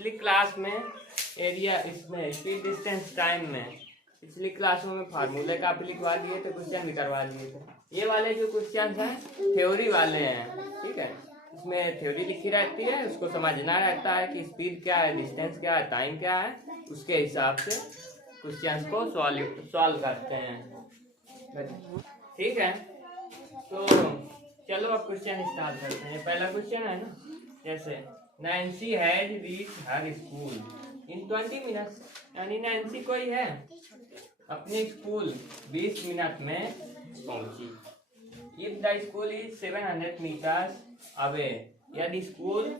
पिछली क्लास में एरिया इसमें स्पीड डिस्टेंस टाइम में पिछली क्लासों में फार्मूले का भी लिखवा दिए थे, क्वेश्चन भी करवा दिए थे। ये वाले जो क्वेश्चन हैं थ्योरी वाले हैं, ठीक है। इसमें थ्योरी लिखी रहती है, उसको समझना रहता है कि स्पीड क्या है, डिस्टेंस क्या है, टाइम क्या है, उसके हिसाब से क्वेश्चन को सॉल्व करते हैं, ठीक है। तो चलो अब क्वेश्चन स्टार्ट करते हैं। पहला क्वेश्चन है ना, जैसे Nancy has reach her school in 20 minutes, यानी नैन्सी कोई है अपने स्कूल 20 मिनट में पहुंची। If the school is 700 metres away, यदि स्कूल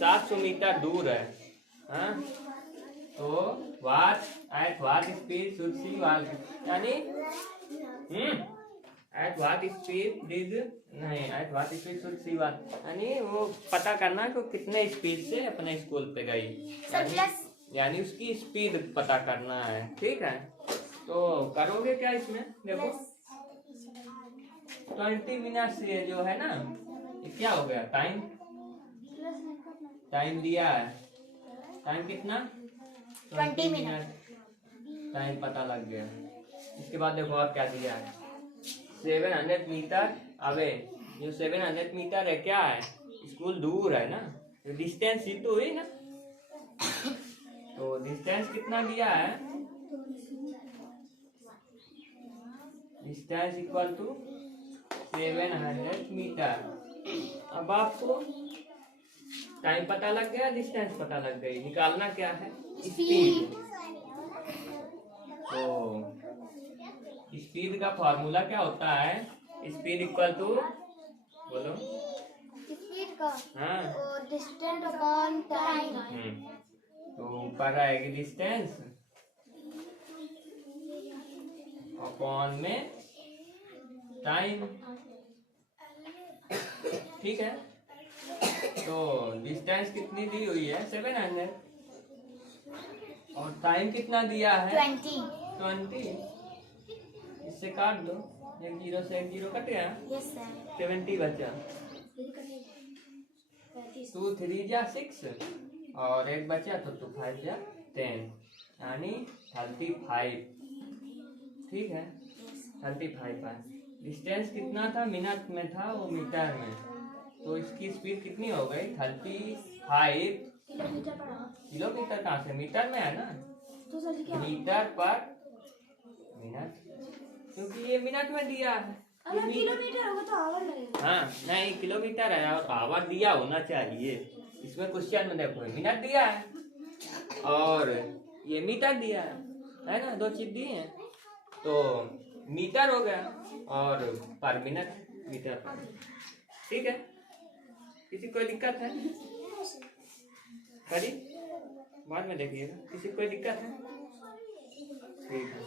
700 मीटर दूर है, हाँ? तो at what speed should she walk, यानी at what speed should she walk, यानी वो पता करना कि कितने स्पीड से अपने स्कूल पे गई, यानी उसकी स्पीड पता करना है, ठीक है। तो करोगे क्या इसमें, देखो 20 मिनट से जो है ना, ये क्या हो गया, टाइम दिया है, टाइम कितना 20 मिनट, टाइम पता लग गया। इसके बाद देखो और क्या दिया है, 700 मीटर अवे, जो 700 मीटर है क्या है, स्कूल दूर है ना, तो डिस्टेंस ही तो हुई ना, तो डिस्टेंस कितना दिया है, डिस्टेंस इक्वल टू 700 मीटर। अब आपको टाइम पता लग गया, डिस्टेंस पता लग गई, निकालना क्या है, स्पीड। तो स्पीड का फॉर्मूला क्या होता है, स्पीड इक्वल टू, बोलो स्पीड का, हाँ, और डिस्टेंस अपॉन टाइम। तो ऊपर आएगी डिस्टेंस अपॉन में टाइम, ठीक है। तो डिस्टेंस कितनी दी हुई है 700, और टाइम कितना दिया है 20। इससे काट दो, एक जीरो से एक जीरो कट गया, यस सर, 70 बचा, 2 3 जा 6 और एक बचा तो 2 5 जा 10, यानी 35, ठीक है, 35 है। डिस्टेंस कितना था, मिनट में था, वो मीटर में, तो इसकी स्पीड कितनी हो गई 35 किलोमीटर, कहाँ से, मीटर में है ना, तो मीटर पर मिनट, क्योंकि ये मिनट में दिया है, अगर किलोमीटर होगा तो आवर लगेगा। हाँ नहीं, किलोमीटर है और आवर दिया होना चाहिए। इसमें क्वेश्चन में देखो मिनट दिया है और ये मीटर दिया है ना, दो चीज दिए हैं, तो मीटर हो गया और पर मिनट मीटर पर, ठीक है। किसी कोई दिक्कत है, करी बाद में देखिएगा, किसी कोई दिक्कत है, ठीक है।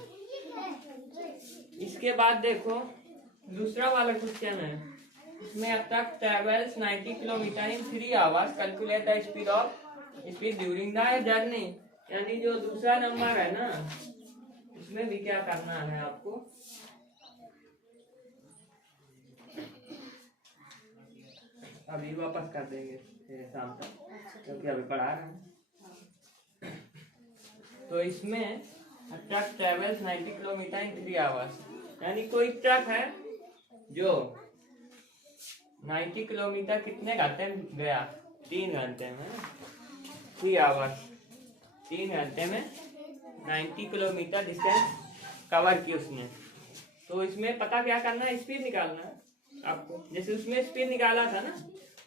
इसके बाद देखो दूसरा वाला क्वेश्चन है, इसमें अब तक travels 90 kilometre in 3 hours, calculate the speed during the journey, यानी जो दूसरा नंबर है ना, इसमें भी क्या करना है आपको, अभी वापस कर देंगे शाम तक, क्योंकि अभी पढ़ा रहे हैं। तो इसमें ट्रक ट्रेवल्स 90 किलोमीटर इन 3 आवर्स, यानी कोई ट्रक है जो 90 किलोमीटर कितने घंटे में गया, 3 घंटे में, 3 आवर्स, 3 घंटे में 90 किलोमीटर डिस्टेंस कवर की उसने। तो इसमें पता क्या करना है, स्पीड निकालना है आपको, जैसे उसमें स्पीड निकाला था ना,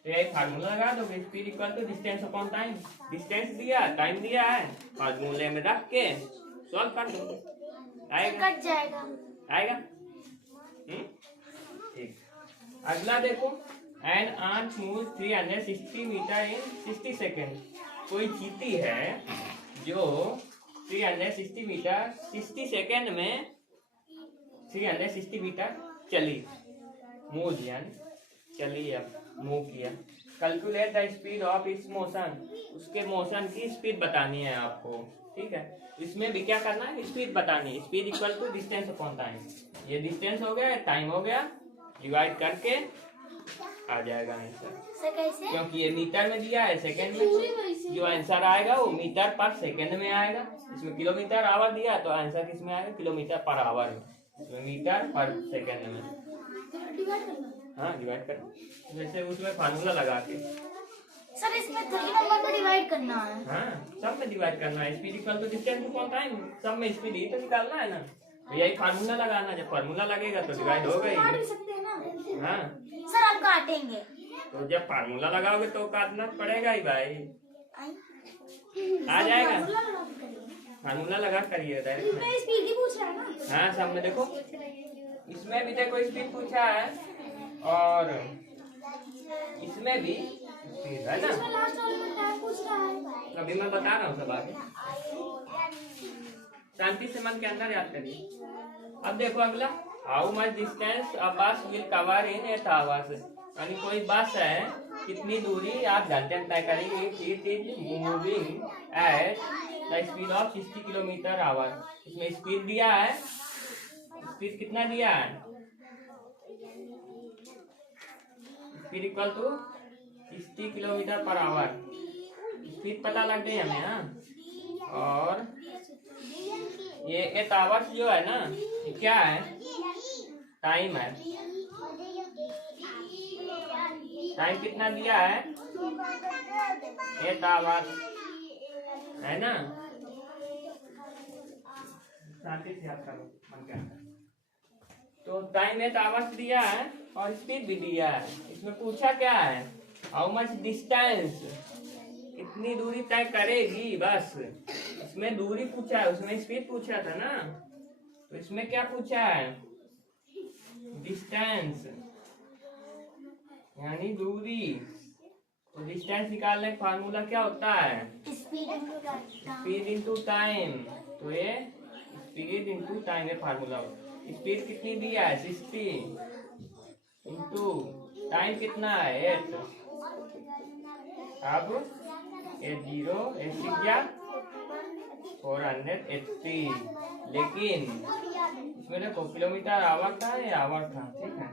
तो यही फार्मूला लगा दो, speed equal to distance upon time, distance दिया, टाइम दिया है, फार्मूले में रख के सॉल्व कर दो, आएगा, कट जाएगा, आएगा, ठीक। अगला देखो, एन आंट मूव 360 मीटर इन 60 सेकेंड, कोई चींटी है जो 360 मीटर 60 सेकेंड में 360 मीटर चली, मूव यानी चली, अब मूव किया। कैलकुलेट द स्पीड ऑफ इस मोशन, उसके मोशन की स्पीड बतानी है आपको, ठीक है। इसमें भी क्या करना है, स्पीड बतानी है, speed equal to distance upon time, ये डिस्टेंस हो गया, टाइम हो गया, डिवाइड करके आ जाएगा आंसर, कैसे, क्योंकि ये मीटर में दिया है, सेकेंड में जो आंसर आएगा वो मीटर पर सेकंड में आएगा। इसमें किलोमीटर आवर दिया तो आंसर किस में आएगा, किलोमीटर पर आवर में, इसमें मीटर पर सेकंड में। डिवाइड करना। हाँ डिवाइड कर, जैसे उसमें फार्मूला लगा के। सर इसमें 3 नंबर में डिवाइड करना है। हाँ सब में डिवाइड करना है। Speed equal to distance upon time, सब में स्पीड ही तो निकालना है ना, तो यही फार्मूला लगाना। जब फार्मूला लगेगा तो डिवाइड हो गई। काट भी सकते हैं ना। हाँ सर हम काटेंगे। तो जब फार्मूला लगाओगे तो काटना पड़ेगा ही भाई, आ जाएगा। फार्मूला लगा करिए डायरेक्ट। इसमें स्पीड ही पूछ रहा है ना। हाँ सब में देखो, इसमें भी देखो स्पीड पूछा है और इसमें भी स्पीड है ना। इसमें लास्ट वाले में टाइम पूछ रहा है। अभी मैं बता रहा हूँ सब आगे, शांति से मन के अंदर याद करिए। अब देखो अगला, हाउ मच डिस्टेंस अ बस विल कवर इन 8 आवर्स। यानी कोई बस है, कितनी दूरी 8 घंटे में तय करेगी। It is moving at the speed of 60 kilometre hour. इसमें स्पीड दिया है, स्पीड कितना दिया है, speed equal to 60 kilometre per hour. Speed पता लग गई हमें। हाँ और ये 8 आवर्स जो है ना, ये क्या है, टाइम है। टाइम कितना दिया है, 8 आवर्स है ना। शांति से याद करो मन के अंदर। तो टाइम 8 आवर्स दिया है और स्पीड भी दिया है। इसमें पूछा क्या है, हाउ मच डिस्टेंस, कितनी दूरी तय करेगी बस। इसमें दूरी पूछा है, उसमें स्पीड पूछा था ना, तो इसमें क्या पूछा है, डिस्टेंस यानी दूरी। तो डिस्टेंस निकालने का फार्मूला क्या होता है, स्पीड इनटू टाइम। तो ये स्पीड इनटू टाइम है फार्मूला। स्पीड कितनी दी है, 60 इनटू टाइम कितना है, 8। अब 80 8 480। लेकिन इसमें देखो किलोमीटर आवर था, ये आवर था, ठीक है।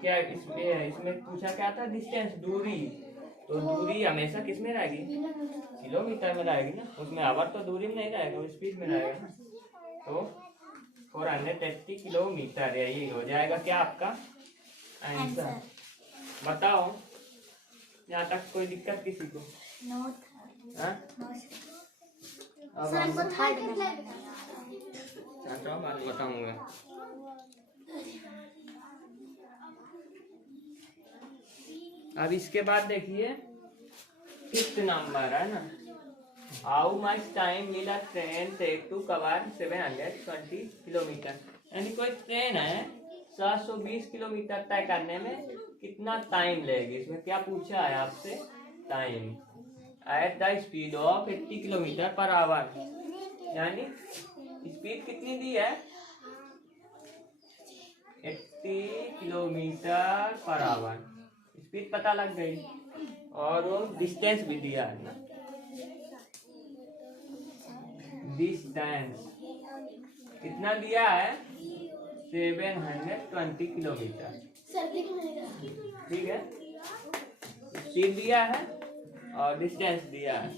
क्या इसमें पूछा क्या था, डिस्टेंस दूरी। तो दूरी हमेशा किस में रहेगी, किलोमीटर में रहेगी ना, उसमें आवर तो दूरी में नहीं रहेगा, वो स्पीड में रहेगा ना। तो 480 किलोमीटर, यही हो जाएगा क्या आपका आंसर। बताओ यहाँ तक कोई दिक्कत किसी को? हाँ? अब हमको थर्ड में बाद बताऊंगा। अब इसके बाद देखिए 5th नंबर है ना, how much time will a train take to cover 720 kilometre. यानी कोई ट्रेन है 720 किलोमीटर तय करने में कितना टाइम लेगी। इसमें क्या पूछा है आपसे, time eight the speed of 80 kilometre per our. यानी स्पीड कितनी दी है, 80 किलोमीटर पर आवर। स्पीड पता लग गई और वो डिस्टेंस भी दिया है ना, डिस्टेंस कितना दिया है, 720 किलोमीटर, ठीक है। स्पीड दिया है और डिस्टेंस दिया है,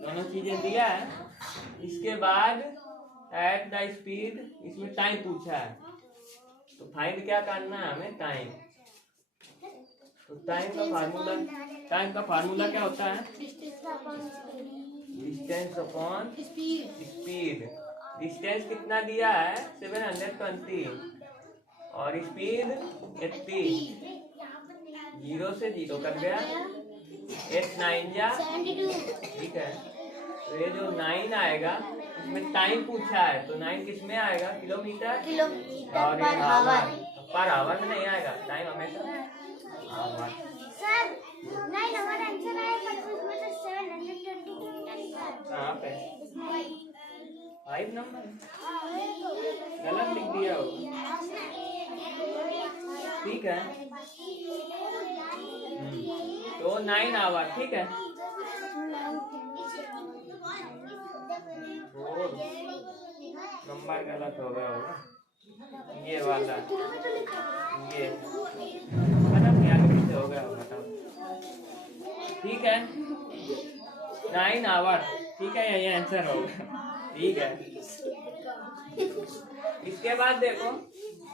दोनों चीजें दिया है। इसके बाद एट द स्पीड, इसमें टाइम पूछा है, तो फाइंड क्या करना है हमें, टाइम। तो टाइम का फार्मूला क्या होता है, डिस्टेंस अपॉन स्पीड। डिस्टेंस कितना दिया है, 720 और स्पीड 80। 0 से 0 कट गया, 8 9 जा, ठीक है। तो ये जो 9 आएगा इसमें टाइम पूछा है, तो 9 किस में आएगा, किलोमीटर और ये आवर। पर आवर में नहीं आएगा, टाइम हमेशा आवर। सर 9 हमारा आंसर आएगा, तो इसमें तो 720 कहाँ पे 5 नंबर गलत लिख दिया हो, ठीक है। तो 9 आवर, ठीक है। नंबर गलत हो गया होगा, ये वाला, ये गलत क्या हो गया होगा, ठीक है। 9 आवर। ठीक है, ये आंसर होगा। ठीक है, इसके बाद देखो,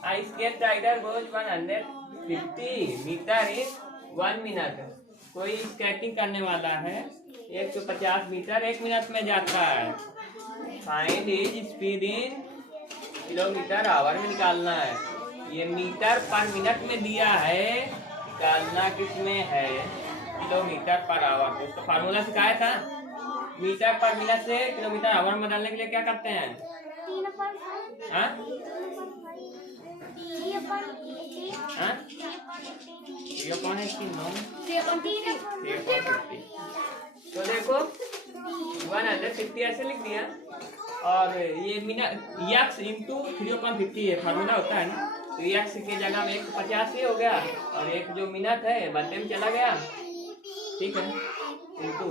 आई स्केट राइडर गोज 150 मीटर इन 1 मिनट। कोई स्केटिंग करने वाला है 150 मीटर 1 मिनट में जाता है। Find his speed in kilometre our में निकालना है। ये मीटर पर मिनट में दिया है, निकालना किसमें है? Kilometre per our. उसका फार्मूला सिखाया था। मीटर पर मिनट से किलोमीटर आवर में बदलने के लिए क्या करते हैं? हाँ? हाँ? 3/18 तो देखो 150 ऐसे लिख दिया, और ये मिनट यक्स इंटू 3/50 है फार्मूला होता है ना। तो यक्स के जगह में 150 ही हो गया, और एक जो मिनट है बदले में चला गया। ठीक है, इंटू,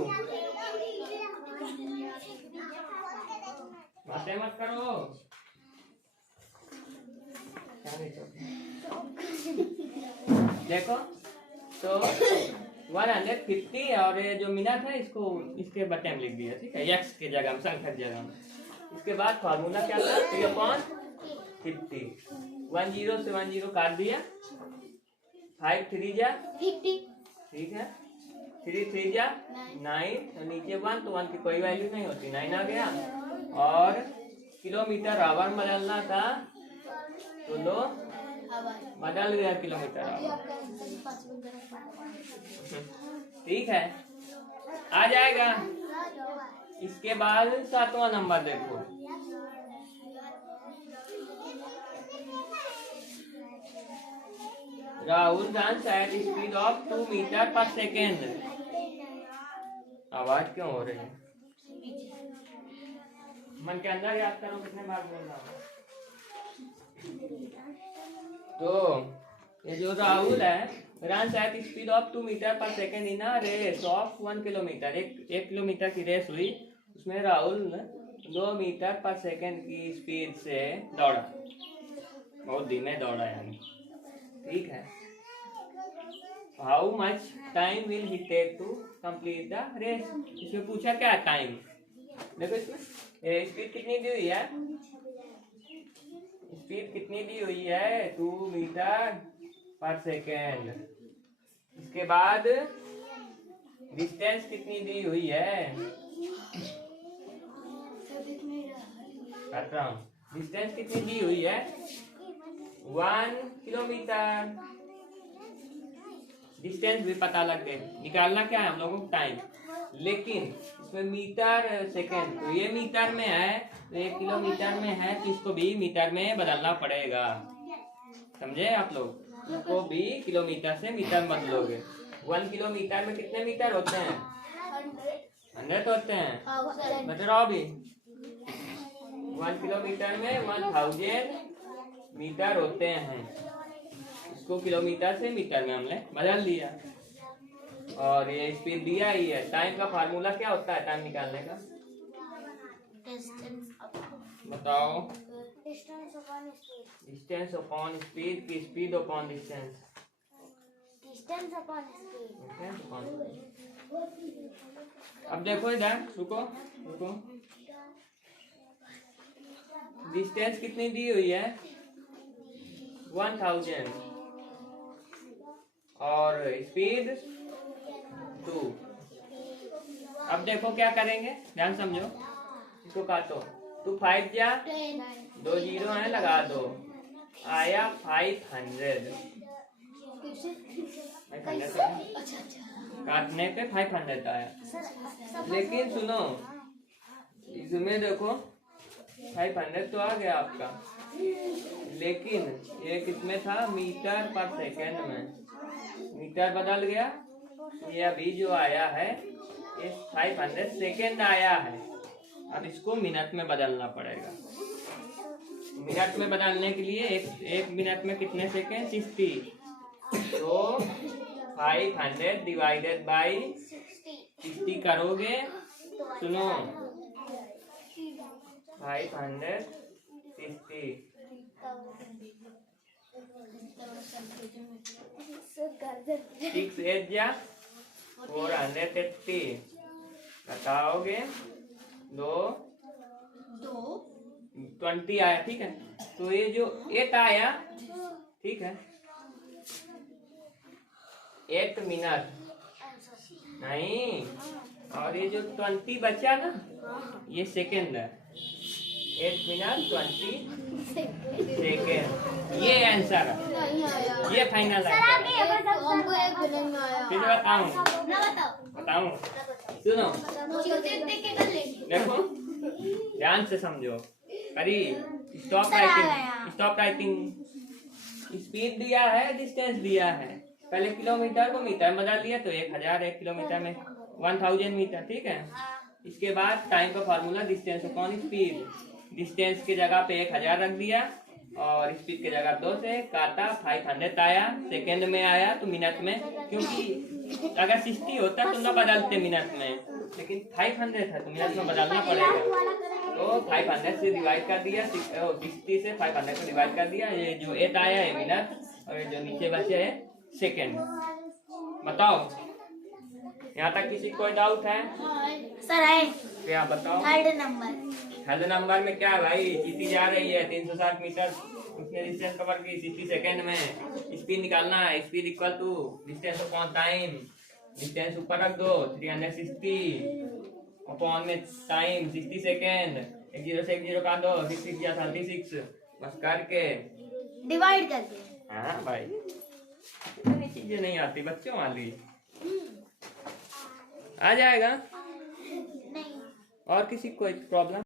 बातें मत करो। देखो तो 150 और ये जो मिनट है इसको इसके बटे में लिख दिया। ठीक है, यक्स के जगह में, संख्या की जगह में। इसके बाद फार्मूला क्या था? 3/50। 10 से 10 काट दिया, 5 3 जा 50। ठीक है, 3 3 जा 9, तो नीचे 1, तो 1 की कोई वैल्यू नहीं होती, 9 आ गया। और किलोमीटर आवर बदलना था, तो लो बदल गया किलोमीटर आवर। ठीक है, आ जाएगा। इसके बाद 7वां नंबर देखो, Rahul runs at speed of 2 metre per second. आवाज क्यों हो रही है? मन के अंदर याद करो कितने बार बोल रहा हूँ। तो ये जो राहुल है, runs at speed of 2 metre per second in a race of 1 kilometre. एक किलोमीटर की रेस हुई, उसमें राहुल 2 मीटर पर सेकेंड की स्पीड से दौड़ा। बहुत धीमे दौड़ा यानी। ठीक है, how much time will he take to complete the race. इसमें पूछा क्या है? टाइम। देखो इसमें स्पीड कितनी दी हुई है? स्पीड कितनी दी हुई है? 2 मीटर पर सेकेंड। इसके बाद डिस्टेंस कितनी दी हुई है? डिस्टेंस कितनी दी हुई है? 1 किलोमीटर। डिस्टेंस भी पता लग गए, निकालना क्या है हम लोगों को? टाइम। लेकिन इसमें मीटर सेकेंड, तो ये मीटर में है, तो 1 किलोमीटर में है, तो इसको भी मीटर में बदलना पड़ेगा। समझे आप लोग? इसको भी किलोमीटर से मीटर में बदलोगे। 1 किलोमीटर में कितने मीटर होते हैं? 100 होते हैं। बताओ अभी। 1 किलोमीटर में 1000 मीटर होते हैं। इसको किलोमीटर से मीटर में हमने बदल दिया, और ये स्पीड दिया ही है। टाइम का फार्मूला क्या होता है टाइम निकालने का? बताओ। डिस्टेंस अपॉन स्पीड की स्पीड अपॉन डिस्टेंस। अब देखो इधर, रुको रुको। डिस्टेंस कितनी दी हुई है? 1000 और स्पीड 2। अब देखो क्या करेंगे, ध्यान समझो। इसको काटो, 2 5 जा 2 0 है, लगा दो, आया 500। काटने पे 500 आया। लेकिन सुनो, इसमें देखो 500 तो आ गया आपका, लेकिन ये किसमें था? मीटर पर सेकेंड में। मीटर बदल गया, ये अभी जो आया है ये 500 सेकेंड आया है। अब इसको मिनट में बदलना पड़ेगा। मिनट में बदलने के लिए एक मिनट में कितने सेकेंड? 60। तो 500 डिवाइडेड बाई 60 करोगे। सुनो, 560 6 8 जा 480 बताओगे 20 आया, ठीक है। तो ये जो 8 आया, ठीक है, 8 मिनट नहीं, और ये जो 20 बचा ना, ये सेकेंड है। 8 मिनट 20 सेकेंड, ये आंसर है, ये फाइनल आंसर है। फिर बताऊं, सुनो, देखो ध्यान से समझो। करी स्टॉप राइटिंग। स्पीड दिया है, डिस्टेंस दिया है। पहले किलोमीटर को मीटर में बदल दिया तो 1000, 1 किलोमीटर में 1000 मीटर, ठीक है। इसके बाद टाइम का formula distance upon speed. Distance की जगह पे 1000 रख दिया और स्पीड की जगह 2 से काटा, 500 आया। सेकेंड में आया तो मिनट में, क्योंकि अगर 60 होता तो ना बदलते मिनट में, लेकिन 500 था तो मिनट में बदलना पड़ेगा। तो 500 से डिवाइड कर दिया, 60 से 500 को डिवाइड कर दिया। ये जो 8 आया है मिनट, और ये जो नीचे बचे है सेकेंड। बताओ, यहाँ तक किसी कोई डाउट है? सर है क्या बताओ? थर्ड नंबर में क्या है भाई? जीती जा रही है 360 मीटर, उसने डिस्टेंस कवर की 60 सेकेंड में। स्पीड निकालना है, speed equal to distance upon time. Distance ऊपर रख दो, 360 अपॉन में टाइम 60 सेकेंड। 1 0 से 1 0 काट दो, 6 या 36, बस करके डिवाइड करके। हाँ भाई, इतनी चीजें नहीं आती बच्चों वाली। आ जाएगा। नहीं। और किसी को कोई प्रॉब्लम?